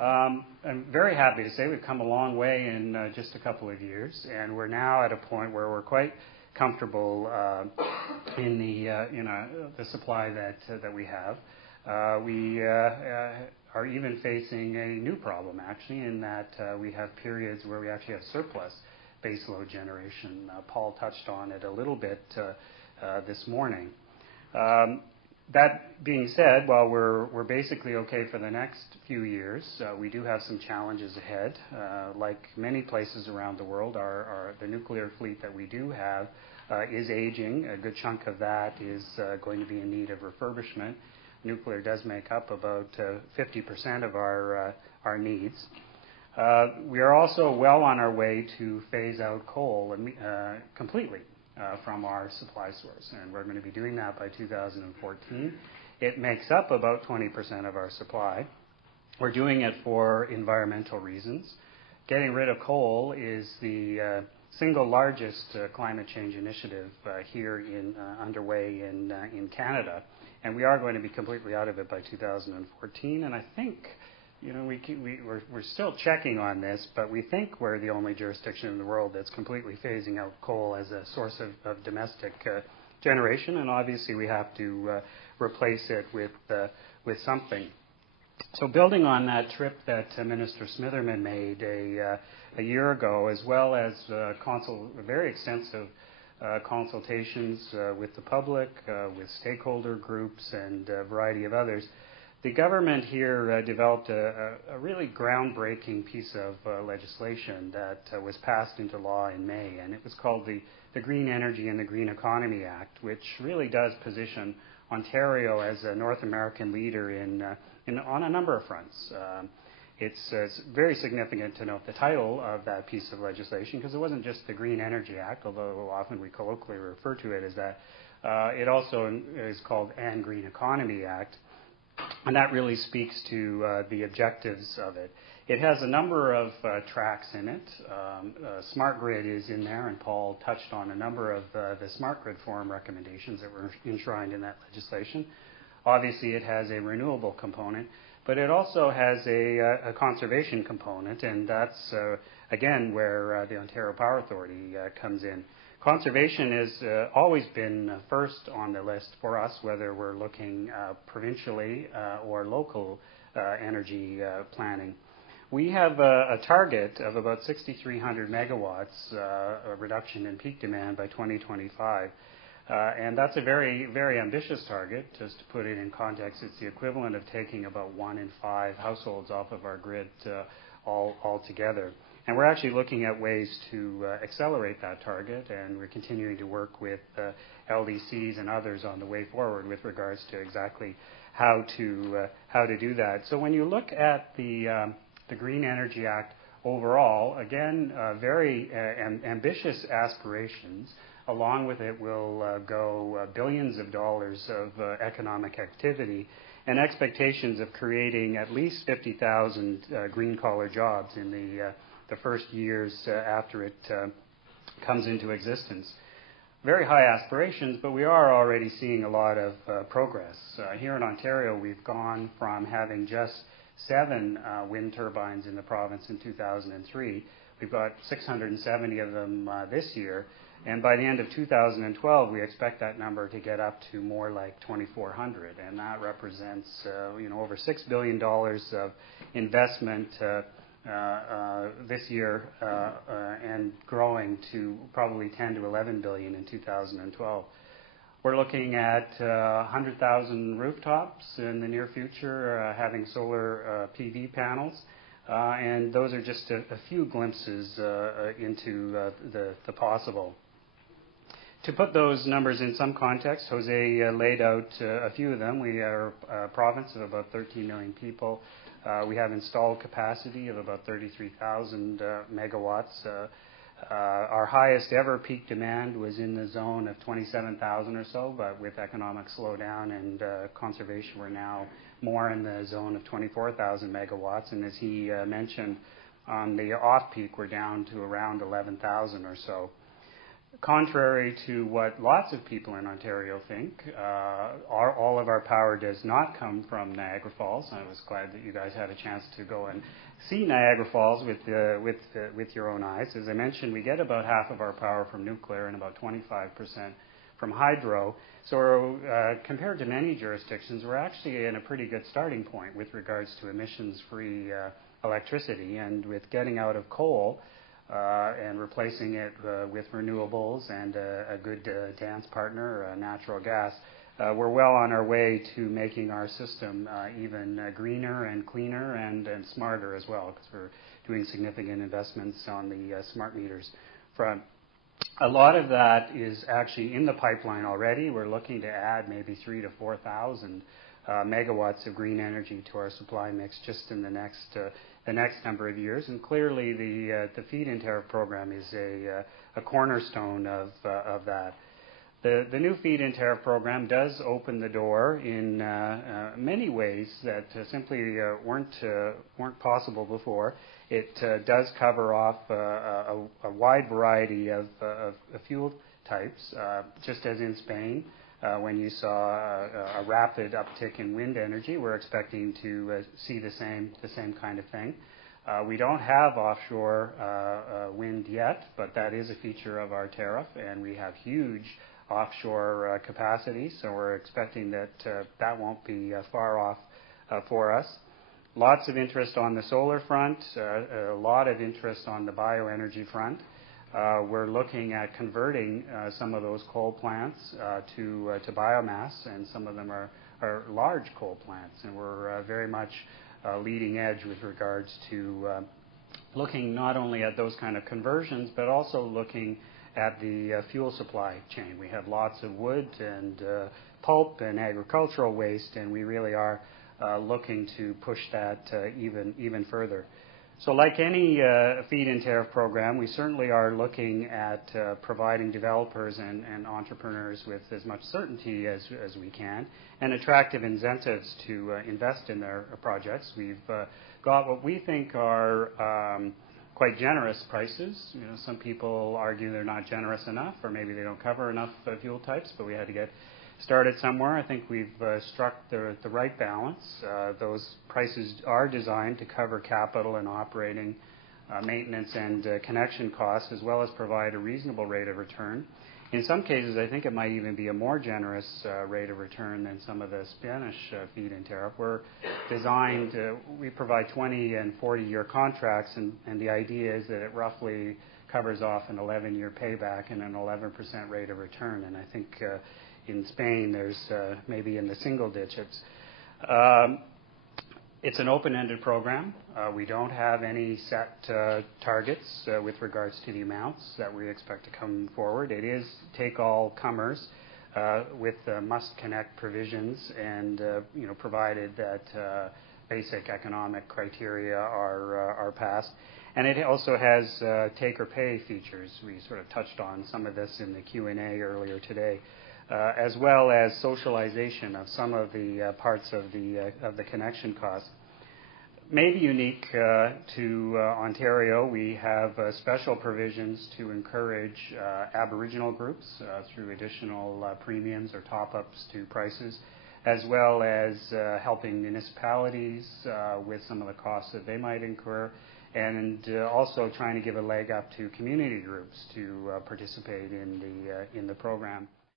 I'm very happy to say we've come a long way in just a couple of years, and we're now at a point where we're quite comfortable in the supply that we have. We are even facing a new problem, actually, in that we have periods where we actually have surplus baseload generation. Paul touched on it a little bit this morning. That being said, while we're basically okay for the next few years, we do have some challenges ahead. Like many places around the world, the nuclear fleet that we do have is aging. A good chunk of that is going to be in need of refurbishment. Nuclear does make up about 50% of our needs. We are also well on our way to phase out coal completely from our supply source, and we're going to be doing that by 2014. It makes up about 20% of our supply. We're doing it for environmental reasons. Getting rid of coal is the single largest climate change initiative here underway in Canada, and we are going to be completely out of it by 2014. And I think, we're still checking on this, but we think we're the only jurisdiction in the world that's completely phasing out coal as a source of domestic generation, and obviously we have to replace it with something. So building on that trip that Minister Smitherman made a year ago, as well as very extensive consultations with the public, with stakeholder groups, and a variety of others, the government here developed a really groundbreaking piece of legislation that was passed into law in May, and it was called the Green Energy and the Green Economy Act, which really does position Ontario as a North American leader on a number of fronts. It's very significant to note the title of that piece of legislation, because it wasn't just the Green Energy Act, although often we colloquially refer to it as that. It also is called the Green Economy Act, and that really speaks to the objectives of it. It has a number of tracks in it. Smart grid is in there, and Paul touched on a number of the Smart Grid Forum recommendations that were enshrined in that legislation. Obviously, it has a renewable component, but it also has a conservation component, and that's, again, where the Ontario Power Authority comes in. Conservation has always been first on the list for us, whether we're looking provincially or local energy planning. We have a target of about 6,300 megawatts a reduction in peak demand by 2025. And that's a very, very ambitious target. Just to put it in context, it's the equivalent of taking about 1 in 5 households off of our grid altogether. And we're actually looking at ways to accelerate that target, and we're continuing to work with LDCs and others on the way forward with regards to exactly how to do that. So when you look at the Green Energy Act overall, again, very ambitious aspirations. Along with it will go billions of dollars of economic activity and expectations of creating at least 50,000 green-collar jobs in the first years after it comes into existence. Very high aspirations, but we are already seeing a lot of progress. Here in Ontario, we've gone from having just 7 wind turbines in the province in 2003. We've got 670 of them this year. And by the end of 2012, we expect that number to get up to more like 2,400, and that represents over $6 billion of investment this year, and growing to probably 10 to 11 billion in 2012. We're looking at 100,000 rooftops in the near future having solar PV panels. And those are just a few glimpses into the possible. To put those numbers in some context, Jose laid out a few of them. We are a province of about 13 million people. We have installed capacity of about 33,000 megawatts. Our highest ever peak demand was in the zone of 27,000 or so, but with economic slowdown and conservation, we're now more in the zone of 24,000 megawatts. And as he mentioned, on the off-peak, we're down to around 11,000 or so. Contrary to what lots of people in Ontario think, all of our power does not come from Niagara Falls. I was glad that you guys had a chance to go and see Niagara Falls with your own eyes. As I mentioned, we get about half of our power from nuclear and about 25% from hydro. So compared to many jurisdictions, we're actually in a pretty good starting point with regards to emissions-free electricity. And with getting out of coal, and replacing it with renewables and a good dance partner, natural gas, we're well on our way to making our system even greener and cleaner and smarter as well, because we're doing significant investments on the smart meters front. A lot of that is actually in the pipeline already. We're looking to add maybe 3,000 to 4,000 megawatts of green energy to our supply mix just in the next number of years. And clearly the feed-in tariff program is a cornerstone of that. The new feed-in tariff program does open the door in many ways that simply weren't possible before. It does cover off a wide variety of fuel types, just as in Spain. When you saw a rapid uptick in wind energy, we're expecting to see the same kind of thing. We don't have offshore wind yet, but that is a feature of our tariff, and we have huge offshore capacity, so we're expecting that that won't be far off for us. Lots of interest on the solar front, a lot of interest on the bioenergy front. We're looking at converting some of those coal plants to biomass, and some of them are large coal plants, and we're very much leading edge with regards to looking not only at those kind of conversions, but also looking at the fuel supply chain. We have lots of wood and pulp and agricultural waste, and we really are looking to push that even further. So like any feed-in tariff program, we certainly are looking at providing developers and entrepreneurs with as much certainty as we can and attractive incentives to invest in their projects. We've got what we think are quite generous prices. You know, some people argue they're not generous enough, or maybe they don't cover enough fuel types, but we had to get started somewhere. I think we've struck the right balance. Those prices are designed to cover capital and operating, maintenance and connection costs, as well as provide a reasonable rate of return. In some cases, I think it might even be a more generous rate of return than some of the Spanish feed-in tariff. We're designed, we provide 20 and 40-year contracts, and the idea is that it roughly covers off an 11-year payback and an 11% rate of return. And I think in Spain, there's maybe in the single digits. It's an open-ended program. We don't have any set targets with regards to the amounts that we expect to come forward. It is take all comers with must-connect provisions, and provided that basic economic criteria are passed. And it also has take-or-pay features. We sort of touched on some of this in the Q&A earlier today. As well as socialization of some of the parts of the connection costs. Maybe unique to Ontario, we have special provisions to encourage Aboriginal groups through additional premiums or top-ups to prices, as well as helping municipalities with some of the costs that they might incur, and also trying to give a leg up to community groups to participate in the program.